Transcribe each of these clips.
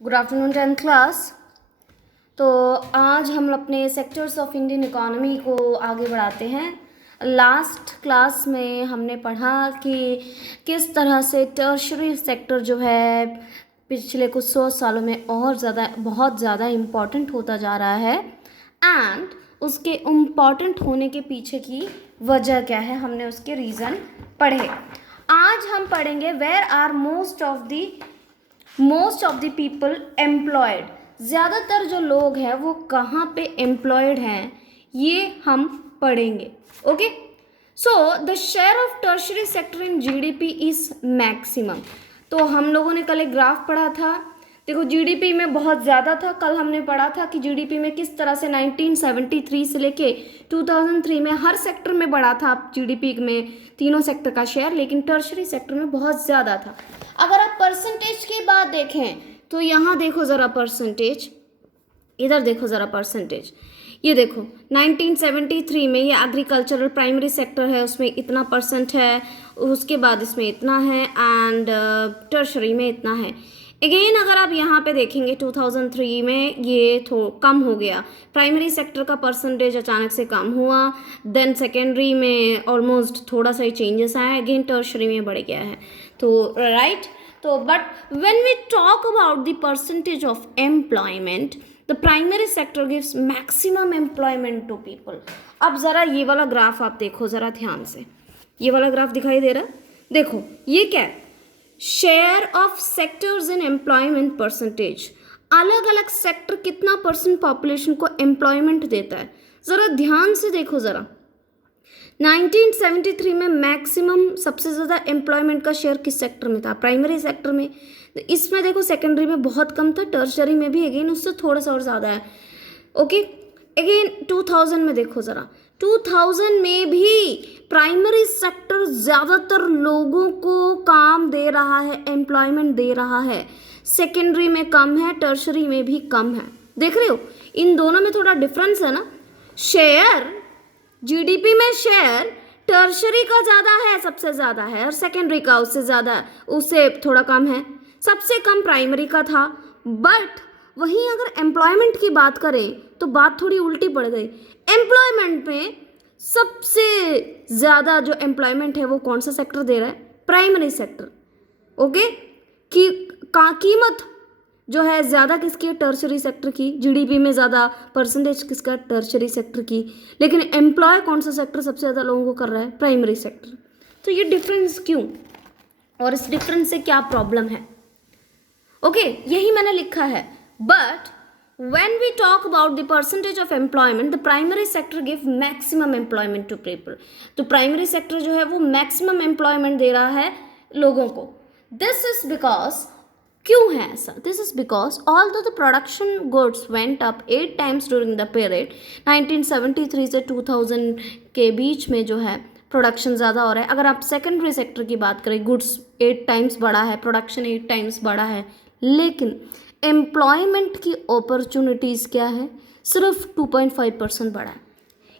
Good afternoon 10th class. तो आज हम अपने सेक्टर्स ऑफ इंडियन इकोनॉमी को आगे बढ़ाते हैं। लास्ट क्लास में हमने पढ़ा कि किस तरह से टर्शरी सेक्टर जो है पिछले कुछ 100 सालों में और बहुत ज़्यादा इम्पॉर्टेंट होता जा रहा है एंड उसके इम्पॉर्टेंट होने के पीछे की वजह क्या है, हमने उसके रीज़न पढ़े। आज हम पढ़ेंगे where are most of the people employed. ज़्यादातर जो लोग हैं वो कहाँ पे एम्प्लॉयड हैं ये हम पढ़ेंगे। Okay, so the share of tertiary sector in GDP is maximum. तो हम लोगों ने कल एक ग्राफ पढ़ा था, देखो जीडीपी में बहुत ज़्यादा था। कल हमने पढ़ा था कि जीडीपी में किस तरह से 1973 से लेके 2003 में हर सेक्टर में बढ़ा था जीडीपी में तीनों सेक्टर का शेयर, लेकिन टर्शरी सेक्टर में बहुत ज़्यादा था। अगर आप परसेंटेज की बात देखें तो यहाँ देखो ज़रा परसेंटेज, इधर देखो ज़रा परसेंटेज, ये देखो 1973 में ये एग्रीकल्चरल प्राइमरी सेक्टर है उसमें इतना परसेंट है, उसके बाद इसमें इतना है एंड टर्शरी में इतना है। अगेन अगर आप यहाँ पे देखेंगे 2003 में ये कम हो गया, प्राइमरी सेक्टर का परसेंटेज अचानक से कम हुआ, देन सेकेंडरी में ऑलमोस्ट थोड़ा सा ही चेंजेस आया, अगेन टर्शरी में बढ़ गया है। तो राइट, तो but when we talk about the percentage of employment the primary sector gives maximum employment to people. अब ज़रा ये वाला ग्राफ आप देखो ज़रा ध्यान से, ये वाला ग्राफ दिखाई दे रहा है, देखो ये क्या है, share of sectors in employment percentage. अलग अलग सेक्टर कितना परसेंट पॉपुलेशन को एम्प्लॉयमेंट देता है, ज़रा ध्यान से देखो ज़रा। 1973 में मैक्सिमम सबसे ज़्यादा एम्प्लॉयमेंट का शेयर किस सेक्टर में था, प्राइमरी सेक्टर में। इसमें देखो सेकेंडरी में बहुत कम था, टर्शरी में भी अगेन उससे थोड़ा सा और ज़्यादा है। ओके, अगेन 2000 में देखो ज़रा, 2000 में भी प्राइमरी सेक्टर ज़्यादातर लोगों को काम दे रहा है, एम्प्लॉयमेंट दे रहा है। सेकेंडरी में कम है, टर्शरी में भी कम है। देख रहे हो इन दोनों में थोड़ा डिफरेंस है ना। शेयर जीडीपी में शेयर टर्शरी का ज़्यादा है, सबसे ज़्यादा है, और सेकेंडरी का उससे ज़्यादा, उससे थोड़ा कम है। सबसे कम प्राइमरी का था, बट वहीं अगर एम्प्लॉयमेंट की बात करें तो बात थोड़ी उल्टी पड़ गई। एम्प्लॉयमेंट में सबसे ज़्यादा जो एम्प्लॉयमेंट है वो कौन सा सेक्टर दे रहा है, प्राइमरी सेक्टर। ओके, की कीमत जो है ज़्यादा किसकी है, टर्शरी सेक्टर की। जीडीपी में ज़्यादा परसेंटेज किसका, टर्शरी सेक्टर की। लेकिन एम्प्लॉय कौन सा सेक्टर सबसे ज़्यादा लोगों को कर रहा है, प्राइमरी सेक्टर। तो ये डिफरेंस क्यों और इस डिफरेंस से क्या प्रॉब्लम है। ओके, यही मैंने लिखा है। But when we talk about the percentage of employment, the primary sector give maximum employment to people। तो प्राइमरी सेक्टर जो है वो मैक्सिमम एम्प्लॉयमेंट दे रहा है लोगों को। दिस इज बिकॉज, क्यों है ऐसा, this is because although the production goods went up 8 times during the period 1973 से 2000 के बीच में जो है प्रोडक्शन ज़्यादा हो रहा है। अगर आप सेकेंडरी सेक्टर की बात करें, गुड्स 8 टाइम्स बढ़ा है, प्रोडक्शन 8 टाइम्स बढ़ा है, लेकिन एम्प्लॉयमेंट की अपॉर्चुनिटीज़ क्या है, सिर्फ 2.5% बढ़ा है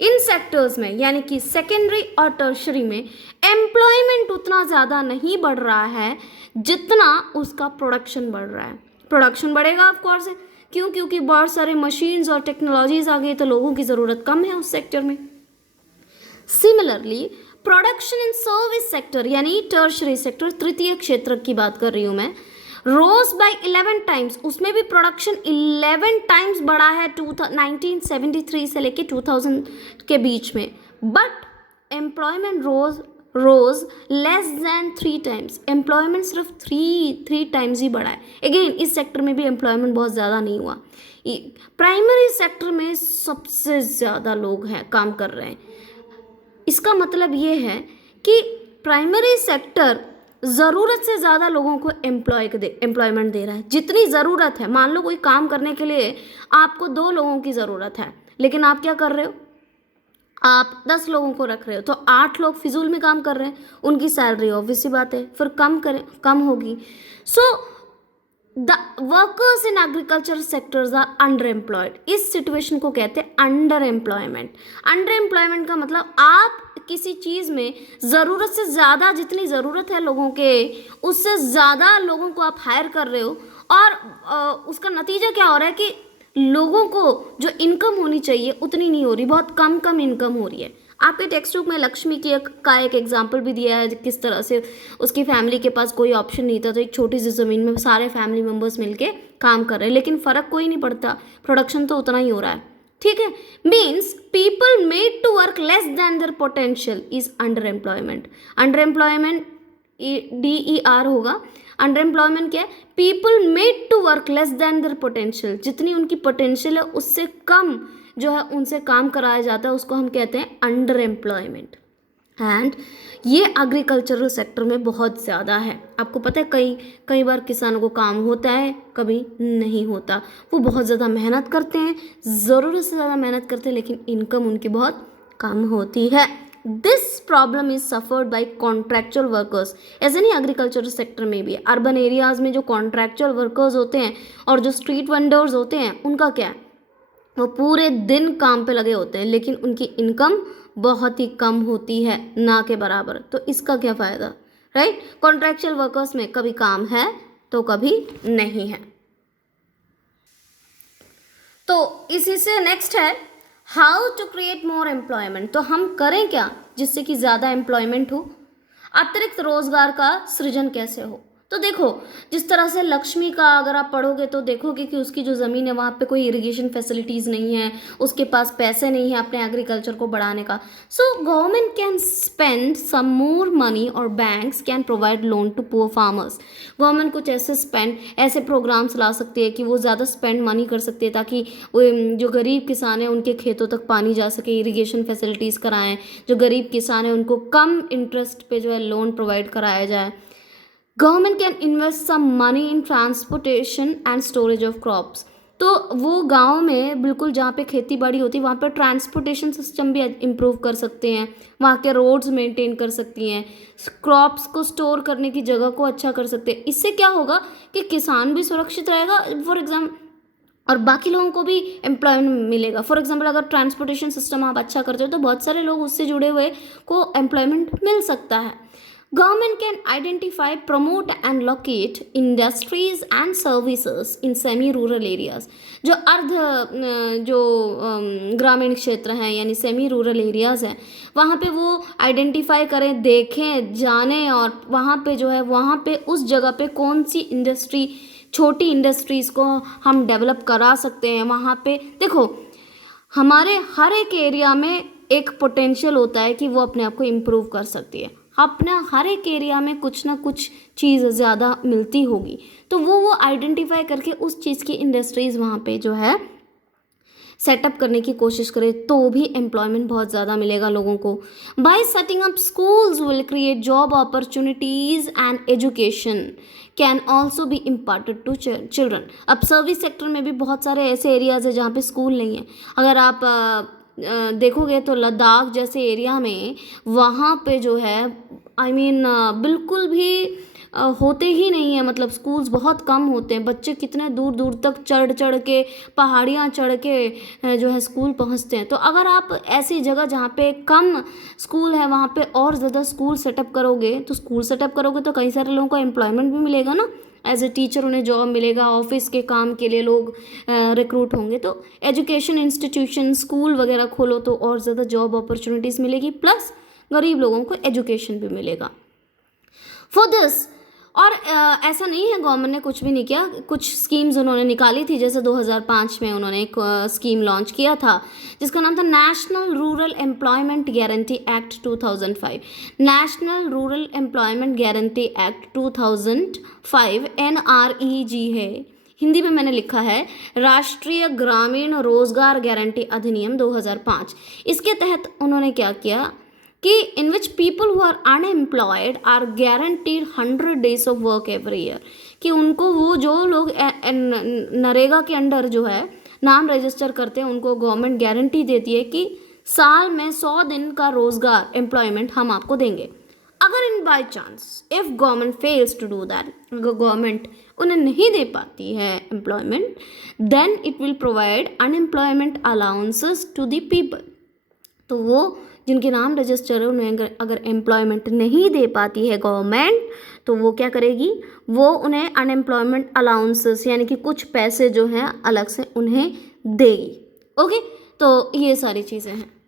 इन सेक्टर्स में। यानी कि सेकेंडरी और टर्शरी में एम्प्लॉयमेंट उतना ज़्यादा नहीं बढ़ रहा है जितना उसका प्रोडक्शन बढ़ रहा है। प्रोडक्शन बढ़ेगा ऑफ कोर्स, क्यों, क्योंकि बहुत सारे मशीन्स और टेक्नोलॉजीज आ गई तो लोगों की ज़रूरत कम है उस सेक्टर में। Similarly production in service sector यानी टर्शरी सेक्टर, तृतीय क्षेत्र की बात कर रही हूँ मैं, रोज बाय 11 टाइम्स, उसमें भी प्रोडक्शन 11 टाइम्स बढ़ा है 1973 से लेके 2000 के बीच में। But employment rose less than 3 times, employment सिर्फ 3 टाइम्स ही बढ़ा है। अगेन इस सेक्टर में भी एम्प्लॉयमेंट बहुत ज़्यादा नहीं हुआ। प्राइमरी सेक्टर में सबसे ज़्यादा लोग हैं काम कर रहे हैं। इसका मतलब ये है कि प्राइमरी सेक्टर ज़रूरत से ज़्यादा लोगों को एम्प्लॉयमेंट दे रहा है। जितनी ज़रूरत है, मान लो कोई काम करने के लिए आपको 2 लोगों की ज़रूरत है, लेकिन आप क्या कर रहे हो, आप 10 लोगों को रख रहे हो, तो 8 लोग फिजूल में काम कर रहे हैं, उनकी सैलरी ऑब्वियस सी बात है फिर कम होगी। So the workers in agriculture sectors are under employed. इस सिचुएशन को कहते हैं अंडर एम्प्लॉयमेंट। अंडर एम्प्लॉयमेंट का मतलब आप किसी चीज़ में ज़रूरत से ज़्यादा, जितनी ज़रूरत है लोगों के उससे ज़्यादा लोगों को आप हायर कर रहे हो और उसका नतीजा क्या हो रहा है कि लोगों को जो इनकम होनी चाहिए उतनी नहीं हो रही, बहुत कम कम इनकम हो रही है। आपके टेक्स्ट बुक में लक्ष्मी की का एक एग्जाम्पल भी दिया है, किस तरह से उसकी फैमिली के पास कोई ऑप्शन नहीं था, तो एक छोटी सी ज़मीन में सारे फैमिली मेम्बर्स मिलके काम कर रहे हैं, लेकिन फ़र्क कोई नहीं पड़ता, प्रोडक्शन तो उतना ही हो रहा है। ठीक है, means people made to work less than their potential is under employment. Under employment DER होगा। अंडर एम्प्लॉयमेंट क्या है? People made to work less than their potential, जितनी उनकी पोटेंशियल है उससे कम जो है उनसे काम कराया जाता है, उसको हम कहते हैं अंडर एम्प्लॉयमेंट। एंड ये एग्रीकल्चरल सेक्टर में बहुत ज़्यादा है। आपको पता है कई बार किसानों को काम होता है, कभी नहीं होता। वो बहुत ज़्यादा मेहनत करते हैं, ज़रूरत से ज़्यादा मेहनत करते हैं, लेकिन इनकम उनकी बहुत कम होती है। This problem is suffered by contractual workers. ऐसे नहीं, एग्रीकल्चरल सेक्टर में भी अर्बन एरियाज़ में जो कॉन्ट्रैक्चुअल वर्कर्स होते हैं और जो स्ट्रीट वेंडर्स होते हैं, उनका क्या है, वो पूरे दिन काम पे लगे होते हैं, लेकिन उनकी इनकम बहुत ही कम होती है, ना के बराबर। तो इसका क्या फ़ायदा, राइट? कॉन्ट्रैक्चुअल वर्कर्स में कभी काम है तो कभी नहीं है। तो इसी से नेक्स्ट है how to create more employment. तो हम करें क्या जिससे कि ज़्यादा एम्प्लॉयमेंट हो, अतिरिक्त रोजगार का सृजन कैसे हो। तो देखो, जिस तरह से लक्ष्मी का अगर आप पढ़ोगे तो देखोगे कि उसकी जो ज़मीन है वहाँ पे कोई इरिगेशन फैसिलिटीज़ नहीं है, उसके पास पैसे नहीं है अपने एग्रीकल्चर को बढ़ाने का। So government can spend some more money और banks can provide loan to poor farmers. Government कुछ ऐसे प्रोग्राम्स ला सकती है कि वो ज़्यादा स्पेंड मनी कर सकती है, ताकि जो गरीब किसान हैं उनके खेतों तक पानी जा सके, इरिगेशन फैसिलिटीज़ कराएं। जो गरीब किसान हैं उनको कम इंटरेस्ट पे जो है लोन प्रोवाइड कराया जाए। Government can invest some money in transportation and storage of crops. तो वो गांव में बिल्कुल जहाँ पे खेती बाड़ी होती है वहाँ पे ट्रांसपोर्टेशन सिस्टम भी इम्प्रूव कर सकते हैं, वहाँ के रोड्स मेंटेन कर सकती हैं, क्रॉप्स को स्टोर करने की जगह को अच्छा कर सकते हैं। इससे क्या होगा कि किसान भी सुरक्षित रहेगा, फॉर एग्जाम्पल, और बाकी लोगों को भी एम्प्लॉयमेंट मिलेगा। फॉर एग्जाम्पल, अगर ट्रांसपोर्टेशन सिस्टम आप अच्छा करते हो तो बहुत सारे लोग उससे जुड़े हुए को एम्प्लॉयमेंट मिल सकता है। Government can identify, promote and locate industries and services in semi-rural areas। जो ग्रामीण क्षेत्र हैं यानी सेमी रूरल एरियाज़ हैं, वहाँ पे वो आइडेंटिफाई करें, देखें, जानें, और वहाँ पे जो है वहाँ पे उस जगह पे कौन सी इंडस्ट्री, छोटी इंडस्ट्रीज़ को हम डेवलप करा सकते हैं। वहाँ पे देखो, हमारे हर एक एरिया में एक पोटेंशियल होता है कि वो अपने आप को इम्प्रूव कर सकती है। अपना हर एक एरिया में कुछ ना कुछ चीज़ ज़्यादा मिलती होगी, तो वो आइडेंटिफाई करके उस चीज़ की इंडस्ट्रीज़ वहाँ पे जो है सेटअप करने की कोशिश करें, तो भी एम्प्लॉयमेंट बहुत ज़्यादा मिलेगा लोगों को। By setting up schools will create job opportunities and education can also be imparted to children. अब सर्विस सेक्टर में भी बहुत सारे ऐसे एरियाज़ हैं जहाँ पे स्कूल नहीं है। अगर आप देखोगे तो लद्दाख जैसे एरिया में वहाँ पे जो है बिल्कुल भी होते ही नहीं है, मतलब स्कूल्स बहुत कम होते हैं। बच्चे कितने दूर दूर तक चढ़ के, पहाड़ियाँ चढ़ के जो है स्कूल पहुँचते हैं। तो अगर आप ऐसी जगह जहाँ पे कम स्कूल है वहाँ पे और ज़्यादा स्कूल सेटअप करोगे, तो कई सारे लोगों को एम्प्लॉयमेंट भी मिलेगा ना। एज ए टीचर उन्हें जॉब मिलेगा, ऑफिस के काम के लिए लोग रिक्रूट होंगे। तो एजुकेशन इंस्टीट्यूशन, स्कूल वगैरह खोलो तो और ज़्यादा जॉब अपॉर्चुनिटीज़ मिलेगी, प्लस गरीब लोगों को एजुकेशन भी मिलेगा। फॉर दिस, और ऐसा नहीं है गवर्नमेंट ने कुछ भी नहीं किया, कुछ स्कीम्स उन्होंने निकाली थी। जैसे 2005 में उन्होंने एक स्कीम लॉन्च किया था जिसका नाम था national rural employment guarantee act 2005। National rural employment guarantee act 2005 NREG है, हिंदी में मैंने लिखा है राष्ट्रीय ग्रामीण रोजगार गारंटी अधिनियम 2005। इसके तहत उन्होंने क्या किया कि in which people who are unemployed are guaranteed 100 days of work every year, कि उनको वो जो लोग नरेगा के अंडर जो है नाम रजिस्टर करते हैं उनको गवर्नमेंट गारंटी देती है कि साल में 100 दिन का रोजगार एम्प्लॉयमेंट हम आपको देंगे। अगर in by chance if government fails to do that, अगर गवर्नमेंट उन्हें नहीं दे पाती है employment, then it will provide unemployment allowances to the people. तो वो जिनके नाम रजिस्टर है उन्हें अगर एम्प्लॉयमेंट नहीं दे पाती है गवर्नमेंट, तो वो क्या करेगी, वो उन्हें अनएम्प्लॉयमेंट अलाउंसेस यानी कि कुछ पैसे जो हैं अलग से उन्हें देगी। ओके, तो ये सारी चीज़ें हैं।